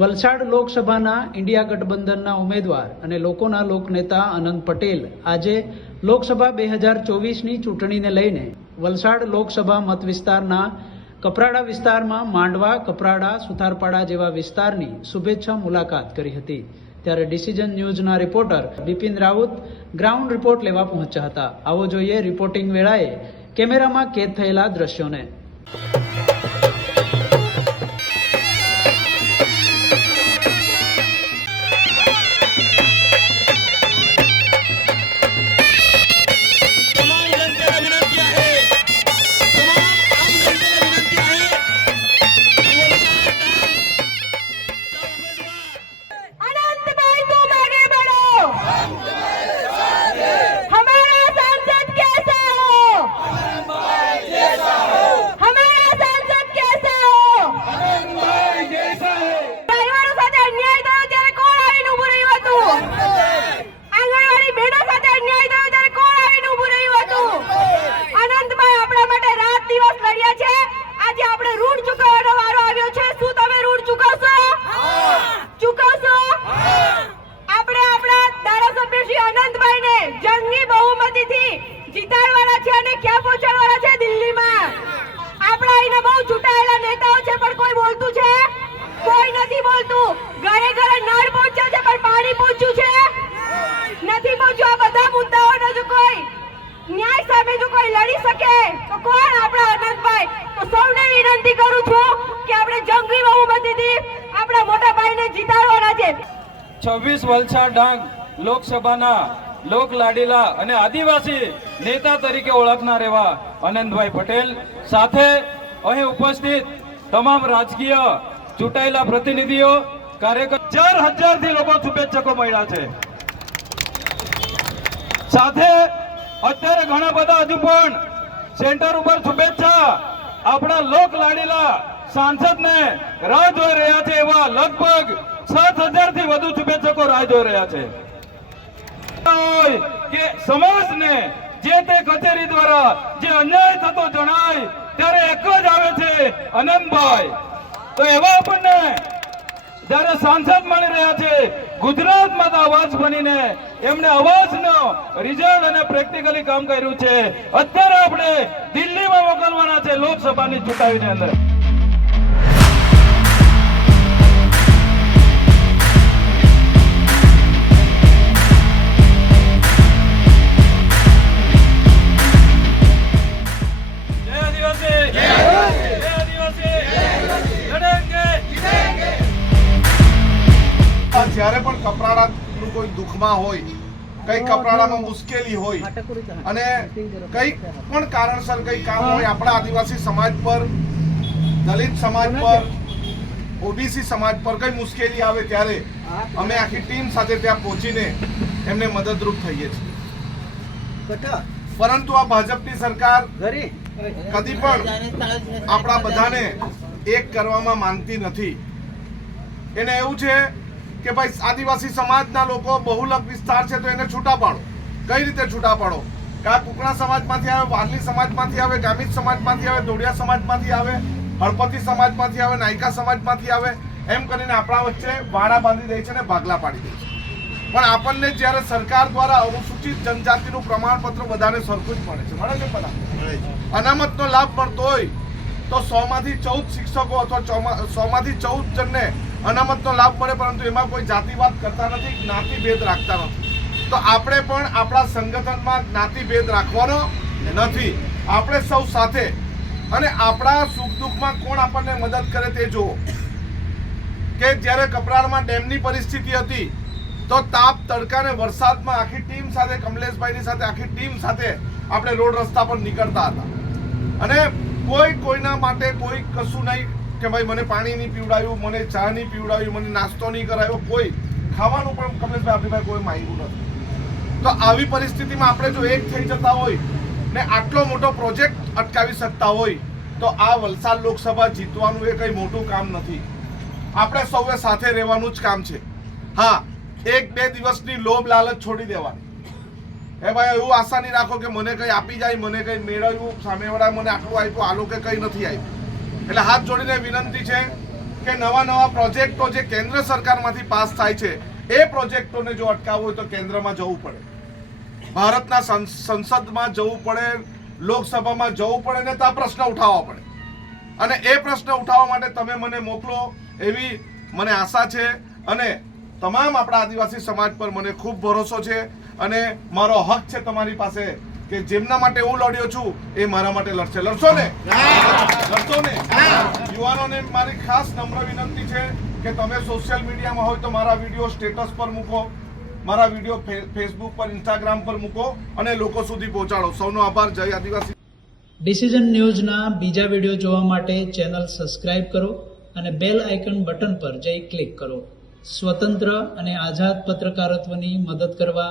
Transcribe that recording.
વલસાડ લોકસભાના ઇન્ડિયા ગઠબંધનના ઉમેદવાર અને લોકોના લોકનેતા અનંત પટેલ આજે લોકસભા બે હજાર ચોવીસની ચૂંટણીને લઈને વલસાડ લોકસભા મત વિસ્તારના કપરાડા વિસ્તારમાં માંડવા, કપરાડા, સુથારપાડા જેવા વિસ્તારની શુભેચ્છા મુલાકાત કરી હતી. ત્યારે decision ન્યૂઝના reporter Bipin Raut ground report લેવા પહોંચ્યા હતા. આવો જોઈએ રિપોર્ટિંગ વેળાએ કેમેરામાં કેદ થયેલા દ્રશ્યોને. ધારાસભ્ય શ્રી અનંતભાઈને જંગી બહુમતીથી જીતાડવાના છે અને ક્યાં પહોંચાડવાના છે દિલ્હીમાં? આપણા અહીંના બહુ ચૂંટાયેલા નેતાઓ છે, પણ કોઈ બોલતું છે? કોઈ નથી બોલતું. ઘરે ઘરે નળ પહોંચ્યા છે, પણ પાણી પહોંચ્યું છે? નથી પહોંચ્યું. આ બધા મુદ્દાઓનો જો કોઈ ન્યાય સામે જો કોઈ લડી શકે, તો કોણ આપણા અનંતભાઈ તો સૌને વિનંતી કરું છું કે આપણે જંગી બહુમતીથી આપણા મોટા ભાઈને જીતાડવાના છે. છવ્વીસ વલસાડ ડાંગ. લોકસભાના લોક લાડીલા અને આદિવાસી નેતા તરીકે ઓળખનાર એવા આનંદભાઈ પટેલ. સાથે અહીં ઉપસ્થિત તમામ રાજકીય ચૂંટાયેલા પ્રતિનિધિઓ, કાર્યકર ચાર હજારથી લોકો શુભેચ્છકો મળ્યા છે. સાથે અત્યારે ઘણા બધા હજુ પણ સેન્ટર ઉપર શુભેચ્છા આપણા લોક લાડીલા સાંસદને રાહ જોઈ રહ્યા છે એવા લગભગ સાત હજારથી વધુ શુભેચ્છકો રાહ જોઈ રહ્યા છે. હોય કે સમાજને જે તે કચેરી દ્વારા જે અન્યાય થતો જણાય, ત્યારે એક જ આવે છે અનંતભાઈ. તો એવા આપણને જ્યારે સાંસદ મળી રહ્યા છે, ગુજરાતમાં તો અવાજ બનીને એમણે અવાજનો રિઝલ્ટ અને પ્રેક્ટિકલી કામ કર્યું છે. અત્યારે આપણે દિલ્હીમાં મોકલવાના છે લોકસભાની ચૂંટણીની અંદર. કોઈ દુઃખમાં હોય કઈ કપરાડામાં મુશ્કેલી હોય અને કઈ પણ કારણસર કઈ કામ હોય આપણા આદિવાસી સમાજ પર દલિત સમાજ પર ઓબીસી સમાજ પર કઈ મુશ્કેલી આવે ત્યારે અમે આખી ટીમ સાથે ત્યાં પહોંચીને એમને મદદરૂપ થઈએ છીએ. પરંતુ આ ભાજપની સરકાર કદી પણ આપણા બધાને એક કરવામાં માનતી નથી. એને એવું છે કે ભાઈ આદિવાસી સમાજના લોકો બહુલક વિસ્તાર છે તો એને છૂટા પાડો. કઈ રીતે છૂટા પાડો? કાં કુકણા સમાજમાંથી આવે વારલી સમાજમાંથી આવે ગામિત સમાજમાંથી આવે ધોડિયા સમાજમાંથી આવે હળપતિ સમાજમાંથી આવે નાયકા સમાજમાંથી આવે એમ કરીને આપણા વચ્ચે વાડા બાંધી દે છે અને ભાગલા પાડી દે છે. પણ આપણને જ્યારે સરકાર દ્વારા અનુસૂચિત જનજાતિનું પ્રમાણપત્ર બધાને સરખું જ મળે છે. મળે છે બધા? અનામતનો લાભ મળતો હોય તો સો માંથી ચૌદ શિક્ષકો અથવા સો માંથી ચૌદ જણને અનામતનો લાભ મળે, પરંતુ એમાં કોઈ જાતિવાદ કરતા નથી જ્ઞાતિ ભેદ રાખતા નથી. તો આપણે પણ આપણા સંગઠનમાં જ્ઞાતિ ભેદ રાખવાનો નથી. આપણે સૌ સાથે અને આપણા સુખ દુઃખમાં કોણ આપણને મદદ કરે તે જુઓ. કે જ્યારે કપરાળમાં ડેમની પરિસ્થિતિ હતી, તો તાપ તડકાને વરસાદમાં આખી ટીમ સાથે, કમલેશભાઈની સાથે, આખી ટીમ સાથે આપણે રોડ રસ્તા પર નીકળતા હતા. અને કોઈ કોઈના માટે કોઈ કશું નહીં કે ભાઈ મને પાણી નહીં પીવડાવ્યું મને ચા નહીં પીવડાવ્યું મને નાસ્તો નહીં કરાવ્યો કોઈ. ખાવાનું પણ કમલેશભાઈ આપણી કોઈ માંગ્યું નથી. તો આવી પરિસ્થિતિમાં આપણે જો એક થઈ જતા હોય ને આટલો મોટો પ્રોજેક્ટ અટકાવી શકતા હોય, તો આ વલસાડ લોકસભા જીતવાનું એ કંઈ મોટું કામ નથી. આપણે સૌએ સાથે રહેવાનું જ કામ છે. હા, એક બે દિવસની લોભ લાલચ છોડી દેવાની. એ ભાઈ, એવું આશા નહીં રાખો કે મને કંઈ આપી જાય, મને કંઈ મેળવ્યું સામેવાળા મને આટલું આપ્યું, આ લોકો કંઈ નથી આપ્યું. એટલે હાથ જોડીને વિનંતી છે કે નવા નવા પ્રોજેક્ટો જે કેન્દ્ર સરકારમાંથી પાસ થાય છે, એ પ્રોજેક્ટોને જો અટકાવવું હોય તો કેન્દ્રમાં જવું પડે. ભારતના સંસદમાં જવું પડે, લોકસભામાં જવું પડે ને ત્યાં પ્રશ્ન ઉઠાવવા પડે. અને એ પ્રશ્ન ઉઠાવવા માટે તમે મને મોકલો એવી મને આશા છે અને તમામ આપણા આદિવાસી સમાજ પર મને ખૂબ ભરોસો છે અને મારો હક છે તમારી પાસે કે જેમના માટે હું લડ્યો છું, એ મારા માટે લડશે. લડશો ને? લડશો ને? યુવાનોને મારી ખાસ નમ્ર વિનંતી છે કે તમે સોશિયલ મીડિયામાં હોય તો મારા વીડિયો સ્ટેટસ પર મૂકો, મારા વીડિયો ફેસબુક પર ઇન્સ્ટાગ્રામ પર મૂકો અને લોકો સુધી પહોંચાડો. સૌનો આભાર. જય આદિવાસી. ડિસિઝન ન્યૂઝના બીજા વીડિયો જોવા માટે ચેનલ સબસ્ક્રાઇબ કરો અને બેલ આઇકન બટન પર જઈ ક્લિક કરો. સ્વતંત્ર અને આઝાદ પત્રકારત્વની મદદ કરવા